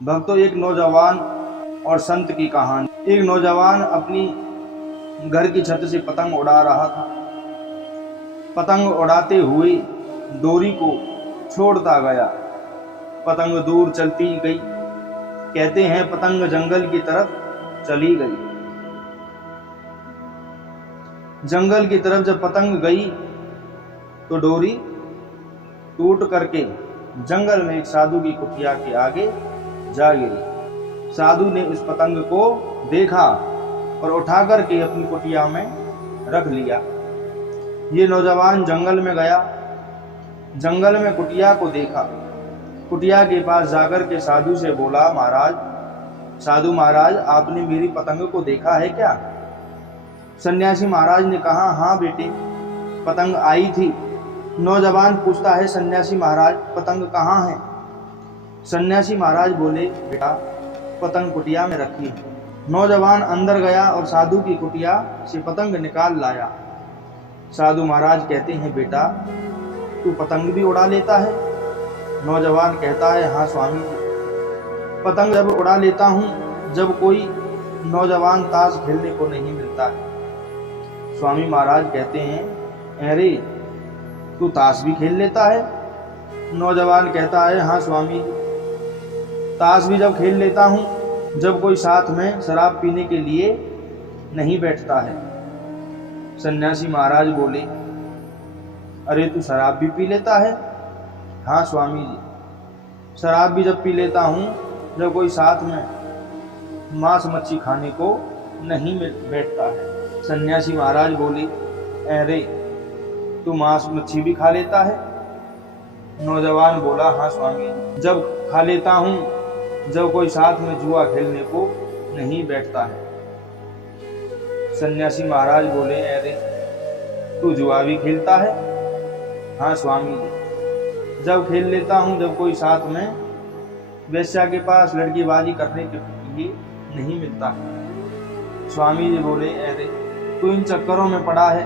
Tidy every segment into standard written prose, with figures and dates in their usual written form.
भक्तों, एक नौजवान और संत की कहानी। एक नौजवान अपनी घर की छत से पतंग उड़ा रहा था। पतंग उड़ाते हुए डोरी को छोड़ता गया। पतंग दूर चलती गई। कहते हैं पतंग जंगल की तरफ चली गई। जंगल की तरफ जब पतंग गई तो डोरी टूट करके जंगल में एक साधु की कुटिया के आगे जा गिरी। साधु ने उस पतंग को देखा और उठा करके अपनी कुटिया में रख लिया। ये नौजवान जंगल में गया। जंगल में कुटिया को देखा। कुटिया के पास जाकर के साधु से बोला, साधु महाराज, आपने मेरी पतंग को देखा है क्या? सन्यासी महाराज ने कहा, हाँ बेटे, पतंग आई थी। नौजवान पूछता है, सन्यासी महाराज, पतंग कहाँ है? सन्यासी महाराज बोले, बेटा, पतंग कुटिया में रखी है। नौजवान अंदर गया और साधु की कुटिया से पतंग निकाल लाया। साधु महाराज कहते हैं, बेटा, तू पतंग भी उड़ा लेता है? नौजवान कहता है, हाँ स्वामी जी, पतंग जब उड़ा लेता हूँ जब कोई नौजवान ताश खेलने को नहीं मिलता है। स्वामी महाराज कहते हैं, अरे तू ताश भी खेल लेता है? नौजवान कहता है, हाँ स्वामी जी, ताश भी जब खेल लेता हूँ जब कोई साथ में शराब पीने के लिए नहीं बैठता है। सन्यासी महाराज बोले, अरे तू शराब भी पी लेता है? हाँ स्वामी जी, शराब भी जब पी लेता हूँ जब कोई साथ में मांस मच्छी खाने को नहीं बैठता है। सन्यासी महाराज बोले, अरे तू मांस मच्छी भी खा लेता है? नौजवान बोला, हाँ स्वामी जी, जब खा लेता हूँ जब कोई साथ में जुआ खेलने को नहीं बैठता है। सन्यासी महाराज बोले, अरे तू जुआ भी खेलता है? हाँ स्वामी जी, जब खेल लेता हूँ जब कोई साथ में वेश्या के पास लड़कीबाजी करने के लिए नहीं मिलता है। स्वामी जी बोले, अरे तू इन चक्करों में पड़ा है,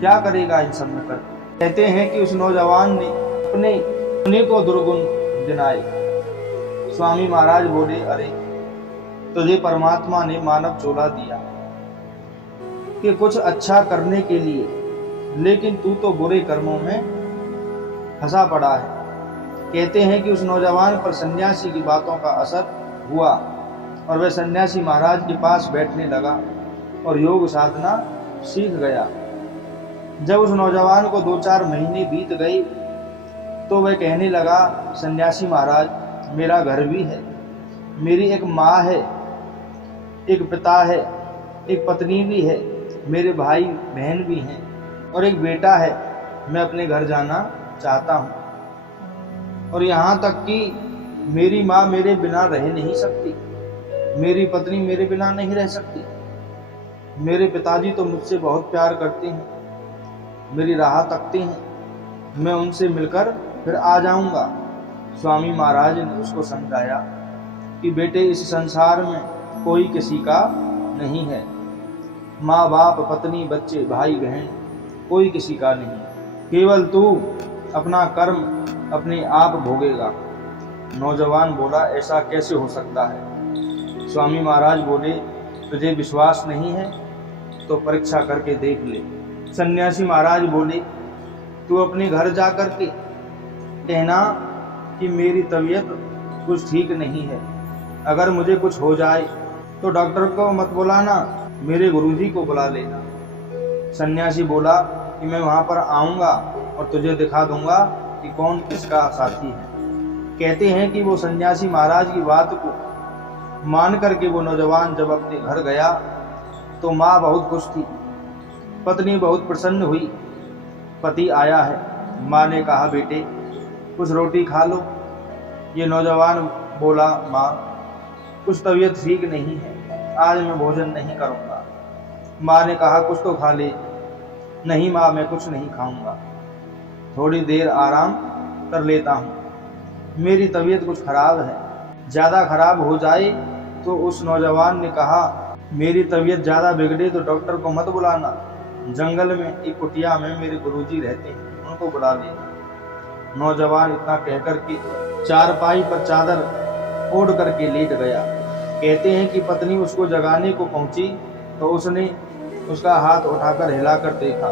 क्या करेगा इन सब में कर? कहते हैं कि उस नौजवान ने अपने को दुर्गुण गिनाए। स्वामी महाराज बोले, अरे तुझे परमात्मा ने मानव चोला दिया कि कुछ अच्छा करने के लिए, लेकिन तू तो बुरे कर्मों में फंसा पड़ा है। कहते हैं कि उस नौजवान पर सन्यासी की बातों का असर हुआ और वह सन्यासी महाराज के पास बैठने लगा और योग साधना सीख गया। जब उस नौजवान को 2-4 महीने बीत गए तो वह कहने लगा, सन्यासी महाराज, मेरा घर भी है, मेरी एक माँ है, एक पिता है, एक पत्नी भी है, मेरे भाई बहन भी हैं और एक बेटा है। मैं अपने घर जाना चाहता हूँ और यहाँ तक कि मेरी माँ मेरे बिना रह नहीं सकती, मेरी पत्नी मेरे बिना नहीं रह सकती, मेरे पिताजी तो मुझसे बहुत प्यार करते हैं, मेरी राह तकते हैं, मैं उनसे मिलकर फिर आ जाऊंगा। स्वामी महाराज ने उसको समझाया कि बेटे, इस संसार में कोई किसी का नहीं है, माँ बाप, पत्नी, बच्चे, भाई बहन, कोई किसी का नहीं, केवल तू अपना कर्म अपने आप भोगेगा। नौजवान बोला, ऐसा कैसे हो सकता है? स्वामी महाराज बोले, तुझे विश्वास नहीं है तो परीक्षा करके देख ले। सन्यासी महाराज बोले, तू अपने घर जा कर के कहना कि मेरी तबीयत कुछ ठीक नहीं है, अगर मुझे कुछ हो जाए तो डॉक्टर को मत बुलाना, मेरे गुरुजी को बुला लेना। सन्यासी बोला कि मैं वहाँ पर आऊँगा और तुझे दिखा दूंगा कि कौन किसका साथी है। कहते हैं कि वो सन्यासी महाराज की बात को मान करके वो नौजवान जब अपने घर गया तो माँ बहुत खुश थी, पत्नी बहुत प्रसन्न हुई, पति आया है। माँ ने कहा, बेटे कुछ रोटी खा लो। ये नौजवान बोला, माँ कुछ तबीयत ठीक नहीं है, आज मैं भोजन नहीं करूँगा। माँ ने कहा, कुछ तो खा ले। नहीं माँ, मैं कुछ नहीं खाऊंगा, थोड़ी देर आराम कर लेता हूँ, मेरी तबीयत कुछ खराब है, ज़्यादा खराब हो जाए तो उस नौजवान ने कहा, मेरी तबीयत ज़्यादा बिगड़े तो डॉक्टर को मत बुलाना, जंगल में एक कुटिया में मेरे गुरुजी रहते हैं, उनको बुला लेना। नौजवान इतना कहकर के चारपाई पर चादर ओढ़ करके लेट गया। कहते हैं कि पत्नी उसको जगाने को पहुंची तो उसने उसका हाथ उठाकर हिलाकर देखा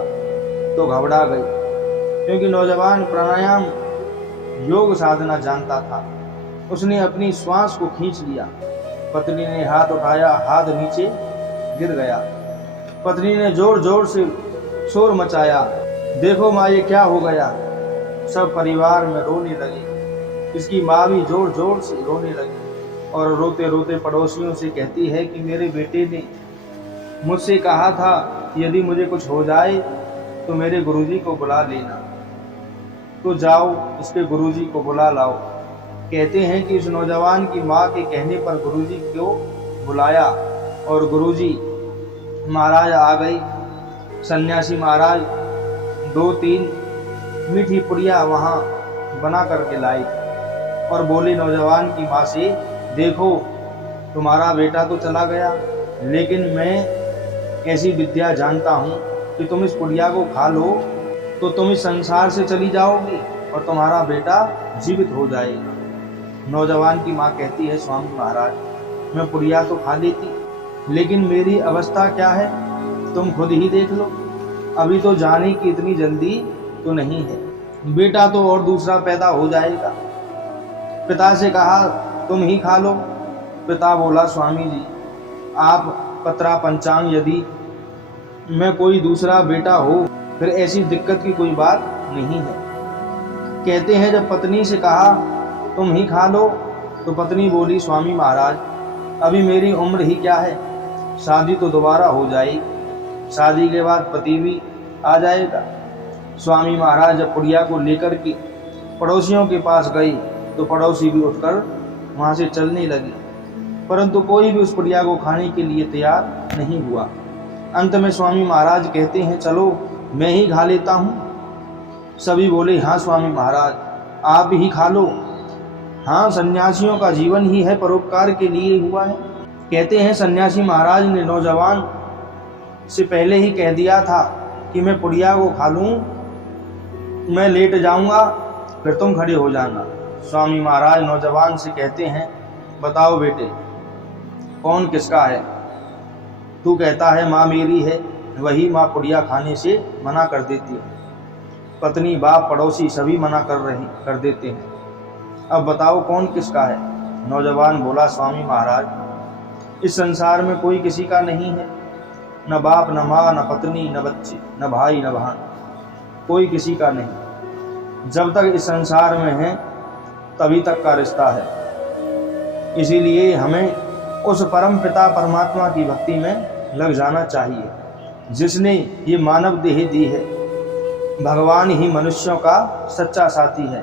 तो घबरा गई, क्योंकि नौजवान प्राणायाम योग साधना जानता था। उसने अपनी श्वास को खींच लिया। पत्नी ने हाथ उठाया, हाथ नीचे गिर गया। पत्नी ने जोर जोर से शोर मचाया, देखो माँ ये क्या हो गया। सब परिवार में रोने लगे। इसकी माँ भी जोर जोर से रोने लगी और रोते रोते पड़ोसियों से कहती है कि मेरे बेटे ने मुझसे कहा था कि यदि मुझे कुछ हो जाए तो मेरे गुरुजी को बुला लेना, तो जाओ इसके गुरुजी को बुला लाओ। कहते हैं कि उस नौजवान की माँ के कहने पर गुरुजी को बुलाया और गुरुजी महाराज आ गई। सन्यासी महाराज 2-3 मीठी पुड़िया वहाँ बना करके लाई और बोले नौजवान की माँ से, देखो तुम्हारा बेटा तो चला गया, लेकिन मैं ऐसी विद्या जानता हूँ कि तुम इस पुड़िया को खा लो तो तुम इस संसार से चली जाओगी और तुम्हारा बेटा जीवित हो जाएगा। नौजवान की माँ कहती है, स्वामी महाराज मैं पुड़िया तो खा लेती, लेकिन मेरी अवस्था क्या है तुम खुद ही देख लो। अभी तो जाने की इतनी जल्दी तो नहीं है, बेटा तो और दूसरा पैदा हो जाएगा। पिता से कहा तुम ही खा लो। पिता बोला, स्वामी जी आप पत्रा पंचांग, यदि मैं कोई दूसरा बेटा हो फिर ऐसी दिक्कत की कोई बात नहीं है। कहते हैं जब पत्नी से कहा तुम ही खा लो तो पत्नी बोली, स्वामी महाराज अभी मेरी उम्र ही क्या है, शादी तो दोबारा हो जाएगी, शादी के बाद पति भी आ जाएगा। स्वामी महाराज जब पुड़िया को लेकर के पड़ोसियों के पास गई तो पड़ोसी भी उठकर वहाँ से चलने लगी, परंतु कोई भी उस पुड़िया को खाने के लिए तैयार नहीं हुआ। अंत में स्वामी महाराज कहते हैं, चलो मैं ही खा लेता हूँ। सभी बोले, हाँ स्वामी महाराज आप ही खा लो। हाँ, सन्यासियों का जीवन ही है परोपकार के लिए हुआ है। कहते हैं सन्यासी महाराज ने नौजवान से पहले ही कह दिया था कि मैं पुड़िया को खा लूँ, मैं लेट जाऊँगा, फिर तुम खड़े हो जाना। स्वामी महाराज नौजवान से कहते हैं, बताओ बेटे कौन किसका है। तू कहता है माँ मेरी है, वही माँ पुड़िया खाने से मना कर देती है, पत्नी बाप पड़ोसी सभी मना कर देते हैं, अब बताओ कौन किसका है। नौजवान बोला, स्वामी महाराज इस संसार में कोई किसी का नहीं है, न बाप न माँ न पत्नी न बच्चे न भाई न बहन, कोई किसी का नहीं। जब तक इस संसार में है तभी तक का रिश्ता है। इसीलिए हमें उस परम पिता परमात्मा की भक्ति में लग जाना चाहिए जिसने ये मानव देह दी है। भगवान ही मनुष्यों का सच्चा साथी है,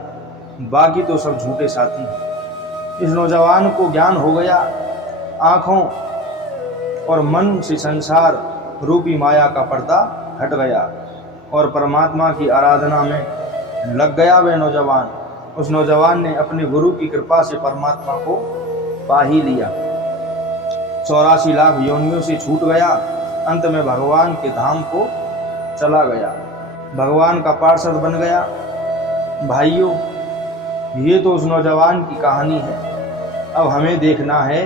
बाकी तो सब झूठे साथी हैं। इस नौजवान को ज्ञान हो गया, आँखों और मन से संसार रूपी माया का पर्दा हट गया और परमात्मा की आराधना में लग गया वह नौजवान। उस नौजवान ने अपने गुरु की कृपा से परमात्मा को पा ही लिया, 84 लाख योनियों से छूट गया, अंत में भगवान के धाम को चला गया, भगवान का पार्षद बन गया। भाइयों, ये तो उस नौजवान की कहानी है। अब हमें देखना है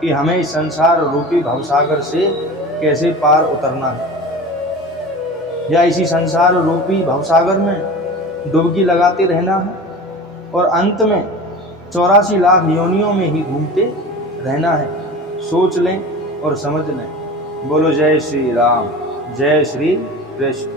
कि हमें इस संसार रूपी भवसागर से कैसे पार उतरना है, या इसी संसार रूपी भवसागर में डुबकी लगाते रहना है और अंत में 84 लाख योनियों में ही घूमते रहना है। सोच लें और समझ लें। बोलो जय श्री राम, जय श्री कृष्ण।